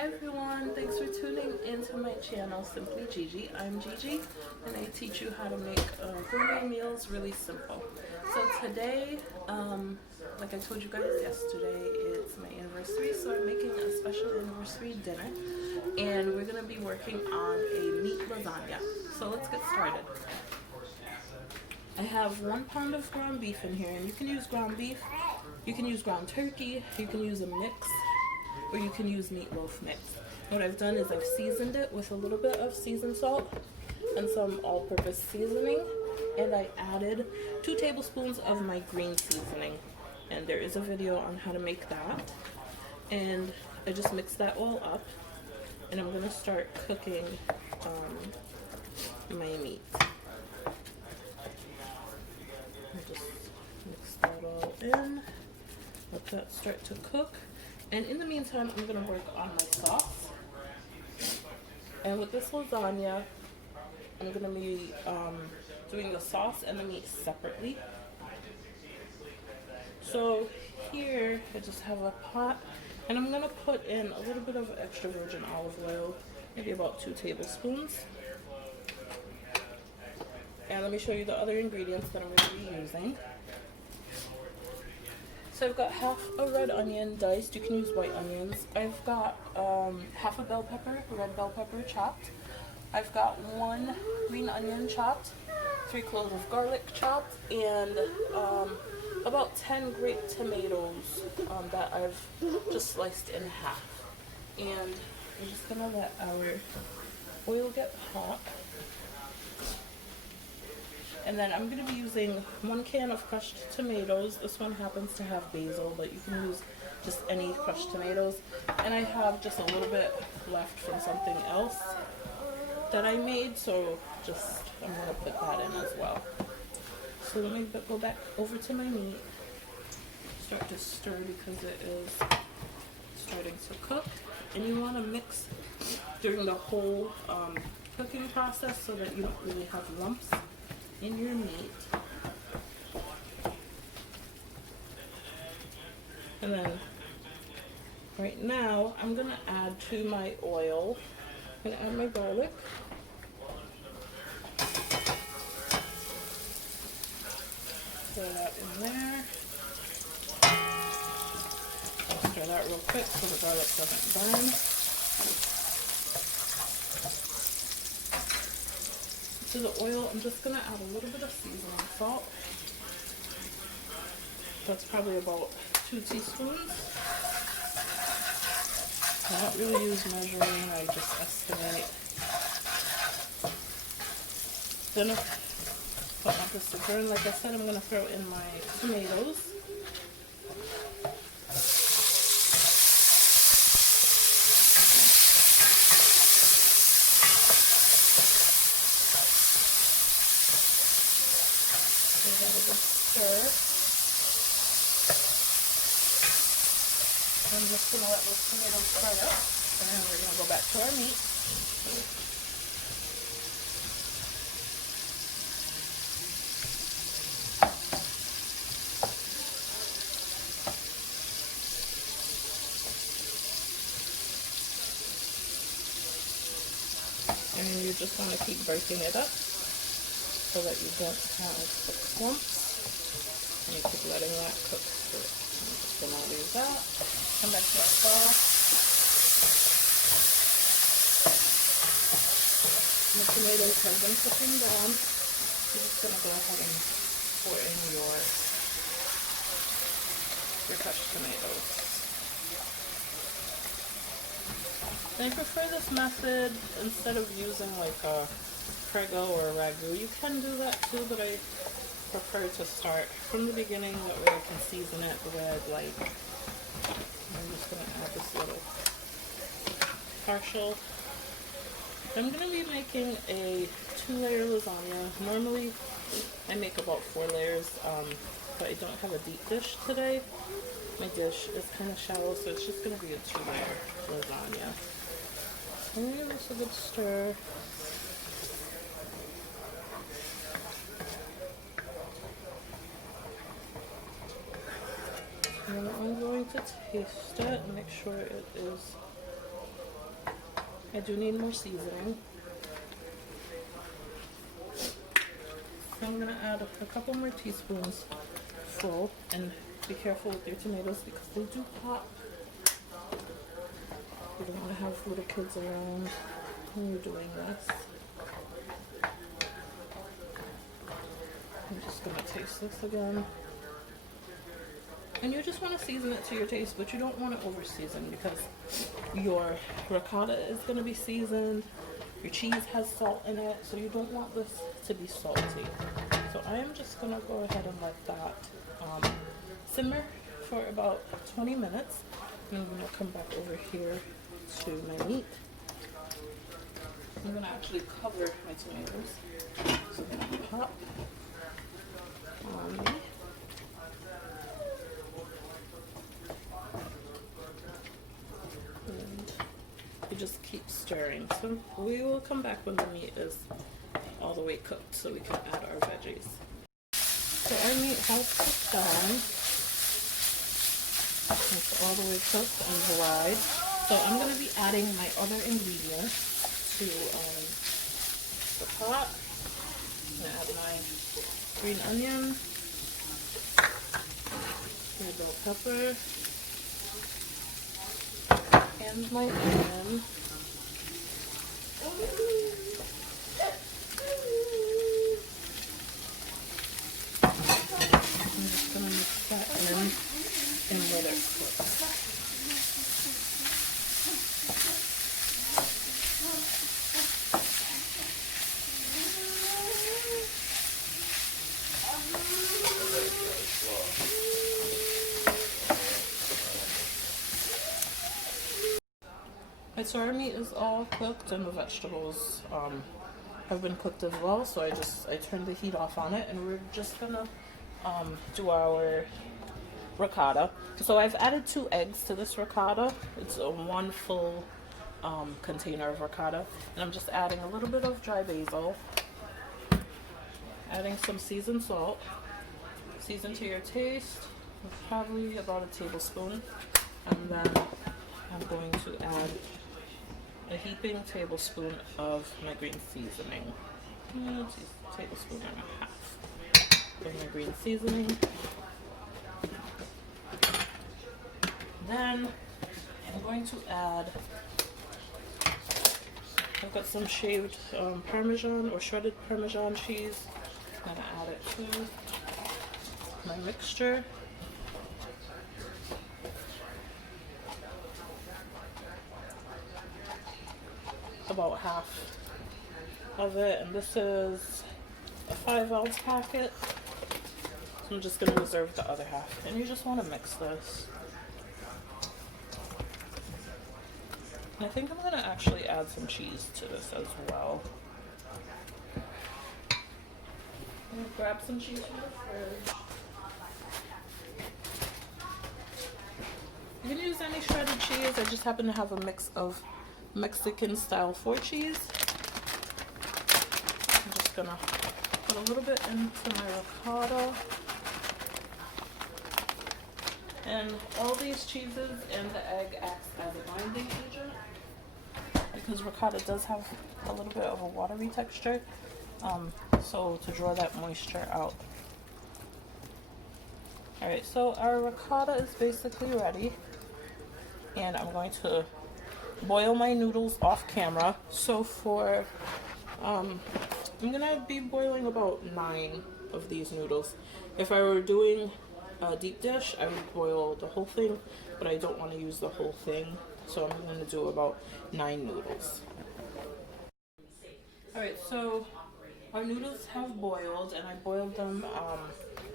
Hi everyone, thanks for tuning into my channel, Simply Dji-ji. I'm Dji-ji and I teach you how to make gourmet meals really simple. So today, like I told you guys yesterday, it's my anniversary, so I'm making a special anniversary dinner and we're going to be working on a meat lasagna. So let's get started. I have 1 pound of ground beef in here, and you can use ground beef, you can use ground turkey, you can use a mix, or you can use meatloaf mix. What I've done is I've seasoned it with a little bit of seasoned salt and some all-purpose seasoning, and I added 2 tablespoons of my green seasoning, and there is a video on how to make that. And I just mixed that all up, and I'm gonna start cooking my meat. I'll just mix that all in, let that start to cook. And in the meantime, I'm gonna work on my sauce. And with this lasagna, I'm gonna be doing the sauce and the meat separately. So here, I just have a pot, and I'm gonna put in a little bit of extra virgin olive oil, maybe about 2 tablespoons. And let me show you the other ingredients that I'm gonna be using. So I've got half a red onion diced. You can use white onions. I've got half a bell pepper, red bell pepper chopped. I've got 1 green onion chopped, 3 cloves of garlic chopped, and about 10 grape tomatoes that I've just sliced in half. And I'm just gonna let our oil get hot. And then I'm going to be using 1 can of crushed tomatoes. This one happens to have basil, but you can use just any crushed tomatoes. And I have just a little bit left from something else that I made, so I'm going to put that in as well. So let me go back over to my meat. Start to stir because it is starting to cook. And you want to mix during the whole cooking process so that you don't really have lumps in your meat. And then right now I'm gonna add to my oil, I'm gonna add my garlic. Throw that in there. I'll stir that real quick so the garlic doesn't burn. To the oil, I'm just going to add a little bit of seasoning salt. That's probably about 2 teaspoons. I don't really use measuring, I just estimate. Then if I want this to burn, like I said, I'm going to throw in my tomatoes. Stir. I'm just going to let those tomatoes fry up, and then we're going to go back to our meat. And you just want to keep breaking it up so that you don't have cook clumps. And you keep letting that cook through. I'm just going to leave that. Come back to our sauce. The tomatoes have been cooking down. You're just going to go ahead and pour in your crushed tomatoes. And I prefer this method instead of using like a Prego or a ragu. You can do that too, but I prefer to start from the beginning, that way I can season it the way I'd like. I'm just going to add this little partial. I'm going to be making a 2-layer lasagna. Normally I make about 4 layers, but I don't have a deep dish today. My dish is kind of shallow, so it's just going to be a 2-layer lasagna. I'm going to give this a good stir. And I'm going to taste it and make sure it is I do need more seasoning. I'm gonna add a couple more teaspoons full, and be careful with your tomatoes because they do pop. You don't want to have little kids around when you're doing this. I'm just gonna taste this again. And you just want to season it to your taste, but you don't want to over season because your ricotta is going to be seasoned. Your cheese has salt in it, so you don't want this to be salty. So I am just going to go ahead and let that simmer for about 20 minutes. And I'm going to come back over here to my meat. I'm going to actually cover my tomatoes so they don't pop on me. You just keep stirring. So we will come back when the meat is all the way cooked so we can add our veggies. So our meat has cooked down. It's all the way cooked and dried. So I'm going to be adding my other ingredients to the pot. I'm going to add my green onion, my bell pepper, and my onion. I'm just going to mix that in and let it cook. So our meat is all cooked and the vegetables have been cooked as well. So I turned the heat off on it, and we're just gonna do our ricotta. So I've added 2 eggs to this ricotta. It's a 1 full container of ricotta, and I'm just adding a little bit of dry basil, adding some seasoned salt, season to your taste, probably about a tablespoon, and then I'm going to add a heaping tablespoon of my green seasoning. A tablespoon and a half of my green seasoning. Then I'm going to add, I've got some shaved Parmesan or shredded Parmesan cheese. I'm going to add it to my mixture. About half of it, and this is a 5-ounce packet, so I'm just going to reserve the other half. And you just want to mix this. And I think I'm going to actually add some cheese to this as well. I'm going to grab some cheese from the fridge. You can use any shredded cheese. I just happen to have a mix of Mexican style 4 cheese. I'm just gonna put a little bit into my ricotta. And all these cheeses and the egg acts as a binding agent because ricotta does have a little bit of a watery texture. So to draw that moisture out. Alright, so our ricotta is basically ready. And I'm going to boil my noodles off camera. So for I'm gonna be boiling about 9 of these noodles. If I were doing a deep dish, I would boil the whole thing, but I don't want to use the whole thing, so I'm gonna do about 9 noodles. Alright, so our noodles have boiled, and I boiled them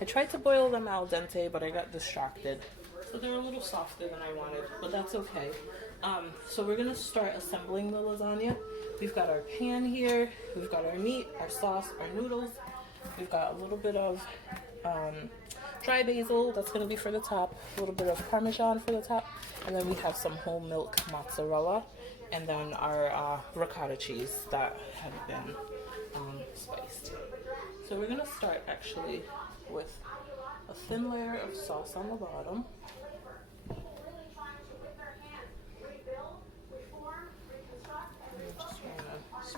I tried to boil them al dente, but I got distracted, so they're a little softer than I wanted, but that's okay. So we're gonna start assembling the lasagna. We've got our pan here, we've got our meat, our sauce, our noodles. We've got a little bit of dry basil, that's gonna be for the top, a little bit of Parmesan for the top, and then we have some whole milk mozzarella, and then our ricotta cheese that had been spiced. So we're gonna start actually with a thin layer of sauce on the bottom.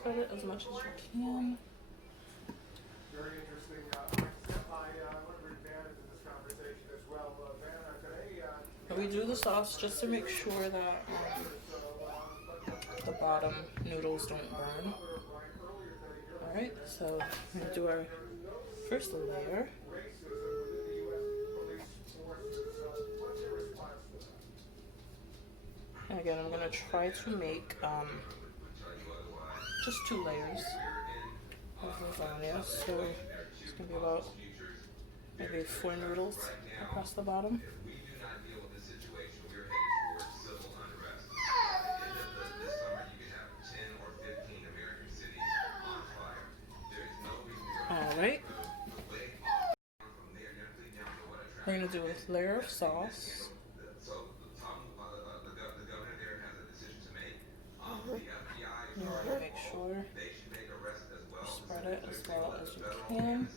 spread it as much as you can. Very interesting. I want to bring Van into this conversation as well. Van, today. But we do the sauce just to make sure that the bottom noodles don't burn. Alright, so I'm going to do our first layer. And again, I'm going to try to make just 2 layers of lasagna. So it's going to be about maybe 4 noodles across the bottom. Alright. We're going to do a layer of sauce. Make sure you spread it as well as you can.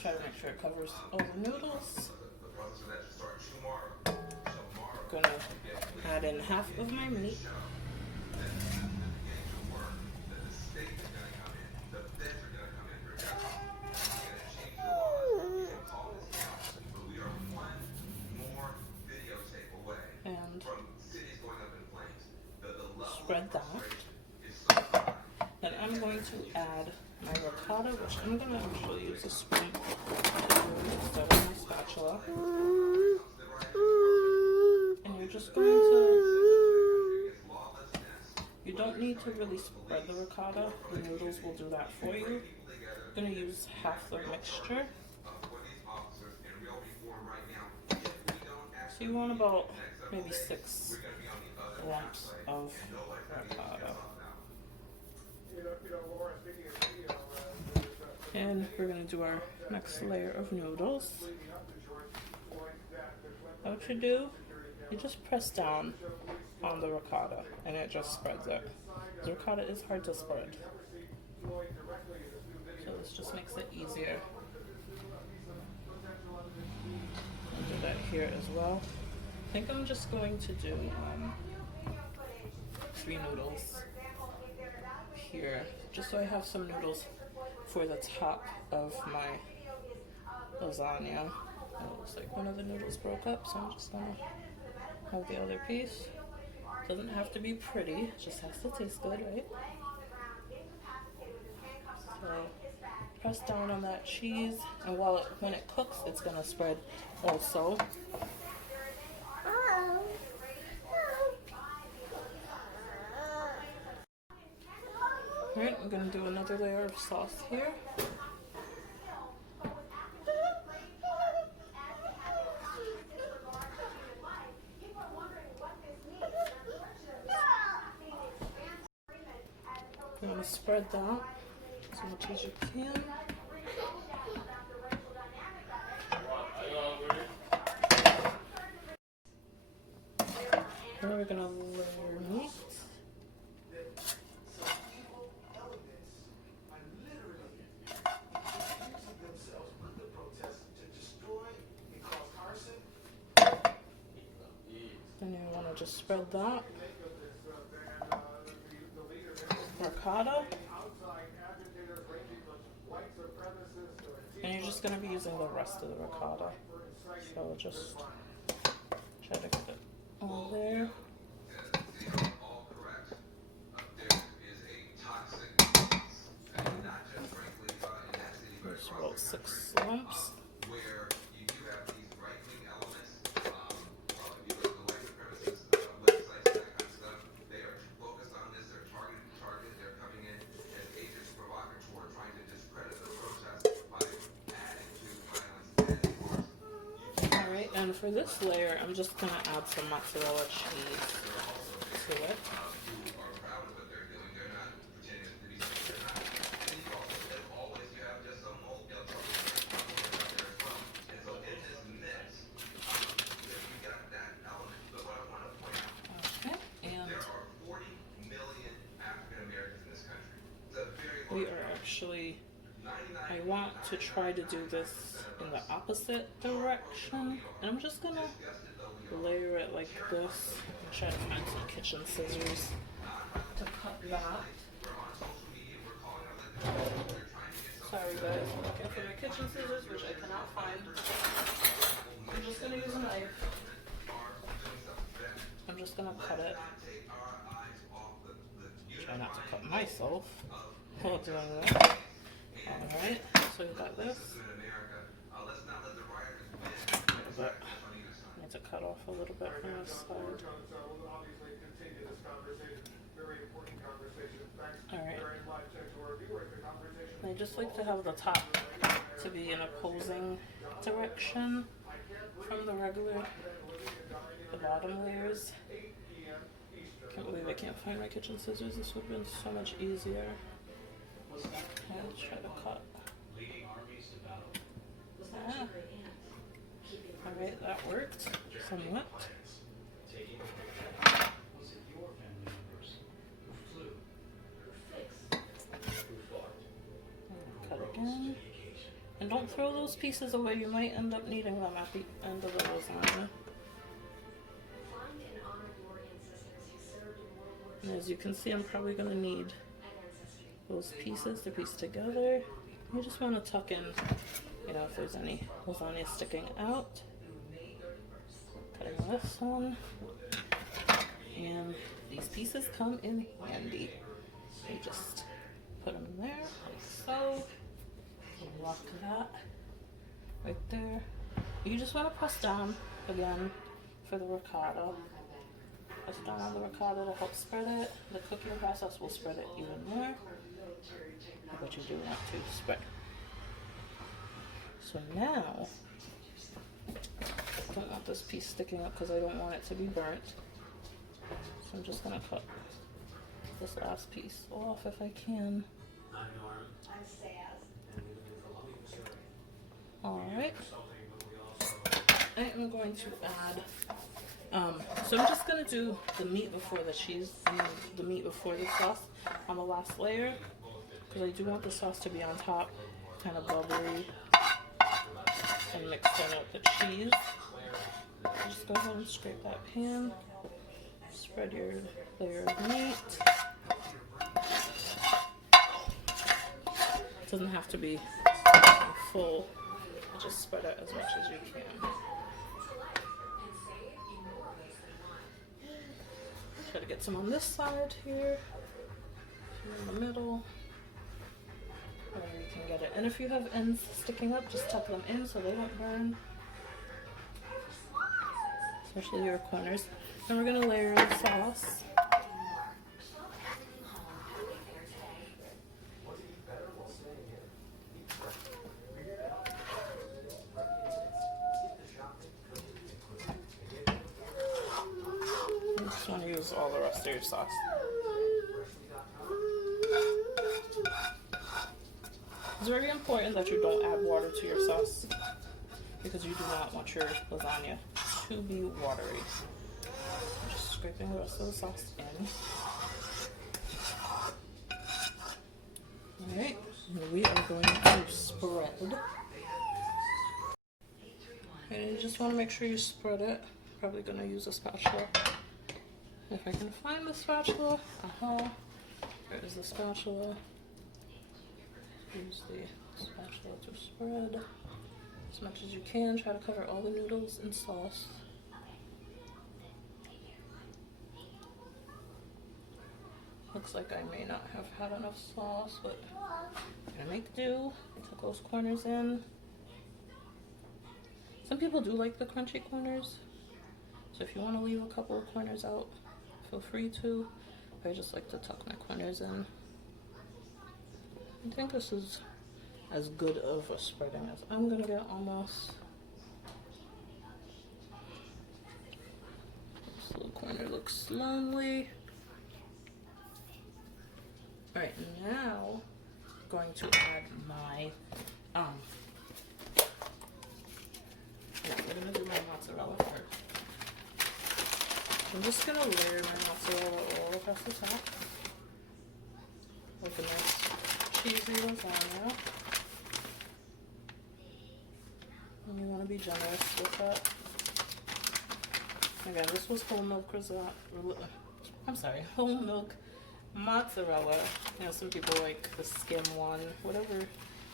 Try to make sure it covers all the noodles. I'm gonna add in half of my meat. And spread that. Then I'm going to add my ricotta, which I'm going to actually use a spoon instead of my spatula. And you're just going to, you don't need to really spread the ricotta. The noodles will do that for you. I'm going to use half the mixture. So you want about maybe 6 lumps of ricotta. And we're going to do our next layer of noodles. What you do, you just press down on the ricotta and it just spreads it. The ricotta is hard to spread, so this just makes it easier. I'll do that here as well. I think I'm just going to do 3 noodles here, just so I have some noodles for the top of my lasagna. It looks like one of the noodles broke up, so I'm just gonna have the other piece. Doesn't have to be pretty, it just has to taste good, right? So press down on that cheese, and when it cooks, it's gonna spread also. Alright, I'm going to do another layer of sauce here. I'm going to spread that as much as you can. Now we're going to layer meat. And you want to just spread that. Ricotta. And you're just going to be using the rest of the ricotta. So just try to get it all there. There's about 6 lumps. And for this layer, I'm just going to add some mozzarella cheese to it. Okay, and we are actually, I want to try to do this in the opposite direction. And I'm just gonna layer it like this and try to find some kitchen scissors to cut that. Sorry guys, I'm looking for my kitchen scissors, which I cannot find. I'm just gonna use a knife. I'm just gonna cut it. Try not to cut myself while doing that. Alright, so we got this. But I need to cut off a little bit from this side. Alright. I just like to have the top to be in opposing direction from the regular, the bottom layers. Can't believe I can't find my kitchen scissors. This would have been so much easier. I'll try to cut. Ah. Alright, that worked somewhat. Cut again. And don't throw those pieces away. You might end up needing them at the end of the lasagna. And as you can see, I'm probably going to need those pieces to piece together. You just want to tuck in, you know, if there's any lasagna sticking out. Cutting this one. And these pieces come in handy. You just put them there, like so. Lock that right there. You just want to press down again for the ricotta. Press down on the ricotta to help spread it. The cooking process will spread it even more. But you do want to spread. So now, I don't want this piece sticking up because I don't want it to be burnt. So I'm just going to cut this last piece off if I can. Alright. I am going to add, so I'm just going to do the meat before the cheese, and the meat before the sauce on the last layer. Because I do want the sauce to be on top, kind of bubbly, and mix in with the cheese. Just go ahead and scrape that pan. Spread your layer of meat. It doesn't have to be full. Just spread it as much as you can. Try to get some on this side here, in the middle, wherever you can get it. And if you have ends sticking up, just tuck them in so they don't burn, especially your corners. Then we're gonna layer the sauce. You just want to use all the rest of your sauce. It's very important that you don't add water to your sauce because you do not want your lasagna to be watery. I'm just scraping the rest of the sauce in. Alright, we are going to spread. And you just want to make sure you spread it. Probably going to use a spatula. If I can find the spatula. There is the spatula. Use the spatula to spread as much as you can. Try to cover all the noodles in sauce. Looks like I may not have had enough sauce, but I'm gonna make do. Tuck those corners in. Some people do like the crunchy corners, so if you want to leave a couple of corners out, feel free to. I just like to tuck my corners in. I think this is as good of a spreading as I'm gonna get almost. This little corner looks lonely. Alright, now I'm going to add my I'm gonna do my mozzarella first. I'm just gonna layer my mozzarella all across the top like a nice cheesy lasagna. to be generous with that. Again, this was whole milk whole milk mozzarella. You know, some people like the skim one, whatever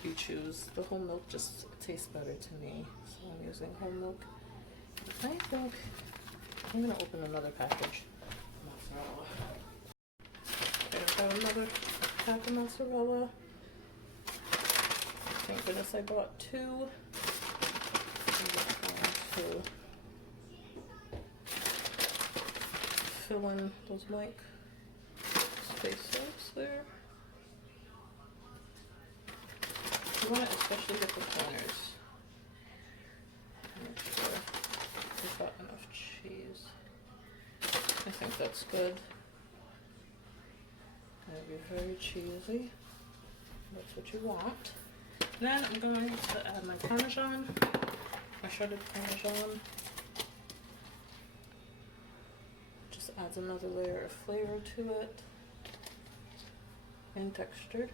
you choose. The whole milk just tastes better to me, so I'm using whole milk. I think I'm gonna open another package mozzarella. Okay, I've got another pack of mozzarella. Thank goodness I bought two. I'm just going to fill in those mic spaces there. You want to especially get the corners. Make sure we've got enough cheese. I think that's good. Gonna be very cheesy. That's what you want. Then I'm going to add my Parmesan, my shredded Parmesan. Just adds another layer of flavor to it and texture.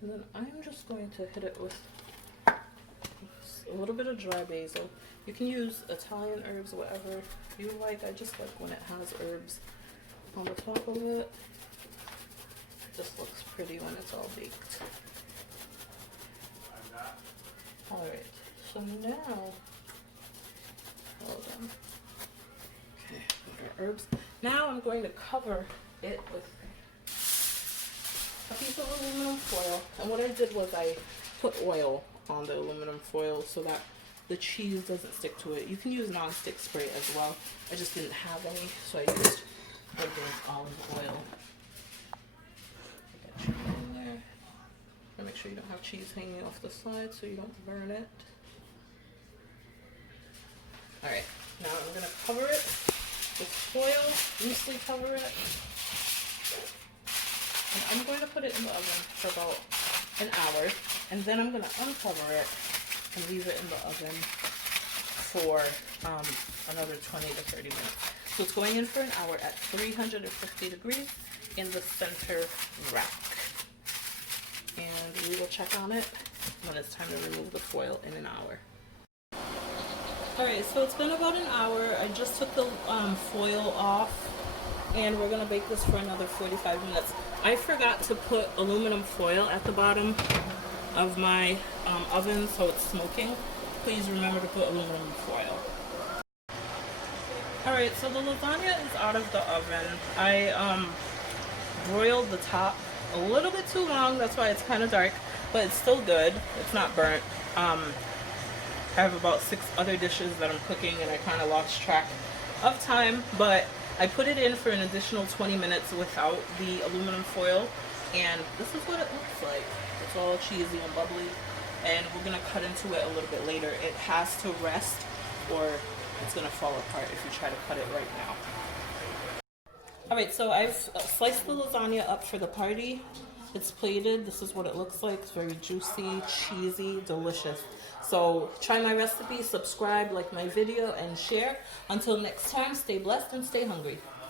And then I'm just going to hit it with a little bit of dry basil. You can use Italian herbs, whatever you like. I just like when it has herbs on the top of it. Just looks pretty when it's all baked. Alright, so now, hold on. Okay, our herbs. Now I'm going to cover it with a piece of aluminum foil. And what I did was I put oil on the aluminum foil so that the cheese doesn't stick to it. You can use non-stick spray as well. I just didn't have any, so I used regular olive oil. Get you in there. And make sure you don't have cheese hanging off the side so you don't burn it. Alright, now I'm going to cover it with foil, loosely cover it. And I'm going to put it in the oven for about an hour, and then I'm going to uncover it and leave it in the oven for another 20 to 30 minutes. So it's going in for an hour at 350 degrees in the center rack. And we will check on it when it's time to remove the foil in an hour. Alright, so it's been about an hour. I just took the foil off, and we're going to bake this for another 45 minutes. I forgot to put aluminum foil at the bottom of my oven so it's smoking. Please remember to put aluminum foil. Alright, so the lasagna is out of the oven. I broiled the top a little bit too long, that's why it's kind of dark, but it's still good. It's not burnt. I have about 6 other dishes that I'm cooking, and I kind of lost track of time, but I put it in for an additional 20 minutes without the aluminum foil, and this is what it looks like. It's all cheesy and bubbly, and we're going to cut into it a little bit later. It has to rest or it's going to fall apart if you try to cut it right now. Alright, so I've sliced the lasagna up for the party. It's plated. This is what it looks like. It's very juicy, cheesy, delicious. So try my recipe, subscribe, like my video, and share. Until next time, stay blessed and stay hungry.